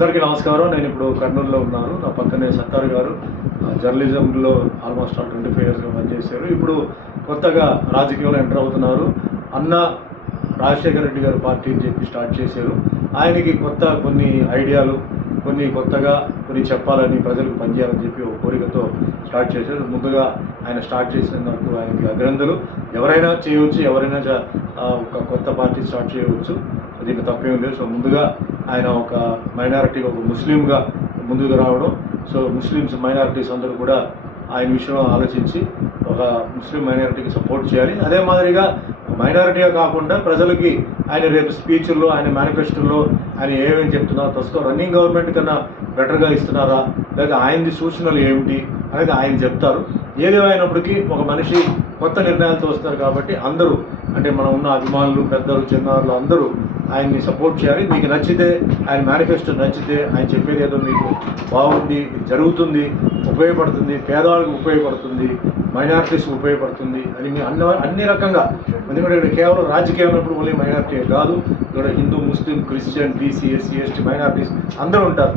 అందరికీ నమస్కారం. నేను ఇప్పుడు కర్నూలులో ఉన్నాను. నా పక్కనే సత్తారు గారు జర్నలిజంలో ఆల్మోస్ట్ 25 ఇయర్స్గా పనిచేశారు. ఇప్పుడు కొత్తగా రాజకీయంలో ఎంటర్ అవుతున్నారు. అన్న రాజశేఖర రెడ్డి గారు పార్టీ అని చెప్పి స్టార్ట్ చేశారు. ఆయనకి కొన్ని ఐడియాలు కొత్తగా చెప్పాలని, ప్రజలకు పనిచేయాలని చెప్పి ఒక కోరికతో స్టార్ట్ చేశారు. ముందుగా ఆయన స్టార్ట్ చేసినందుకు ఆయనకి అభినందనలు. ఎవరైనా చేయవచ్చు, ఎవరైనా ఒక కొత్త పార్టీ స్టార్ట్ చేయవచ్చు, దీనికి తప్పేం లేదు. సో ముందుగా ఆయన ఒక మైనారిటీ, ఒక ముస్లింగా ముందుకు రావడం, సో ముస్లిమ్స్ మైనారిటీస్ అందరూ కూడా ఆయన విషయంలో ఆలోచించి ఒక ముస్లిం మైనారిటీకి సపోర్ట్ చేయాలి. అదే మాదిరిగా మైనారిటీగా కాకుండా ప్రజలకి ఆయన రేపు స్పీచ్ల్లో, ఆయన మేనిఫెస్టోలో ఆయన ఏమేమి చెప్తున్నారో, ప్రస్తుతం రన్నింగ్ గవర్నమెంట్ కన్నా బెటర్గా ఇస్తున్నారా, లేదా ఆయనది సూచనలు ఏమిటి అనేది ఆయన చెప్తారు. ఏదేమైనప్పటికీ ఒక మనిషి కొత్త నిర్ణయాలతో వస్తారు కాబట్టి అందరూ, అంటే మనం ఉన్న అభిమానులు, పెద్దలు, చిన్నారులు అందరూ ఆయన్ని సపోర్ట్ చేయాలి. మీకు నచ్చితే, ఆయన మేనిఫెస్టో నచ్చితే, ఆయన చెప్పేది ఏదో మీకు బాగుంది, ఇది జరుగుతుంది, ఉపయోగపడుతుంది, పేదవాళ్ళకి ఉపయోగపడుతుంది, మైనారిటీస్కి ఉపయోగపడుతుంది అని మీ అన్ని రకంగా, ఎందుకంటే ఇక్కడ కేవలం రాజకీయం అన్నప్పుడు ఓన్లీ మైనారిటీ కాదు, ఇక్కడ Hindu, Muslim, Christian, BC, SC, ST minorities అందరూ ఉంటారు.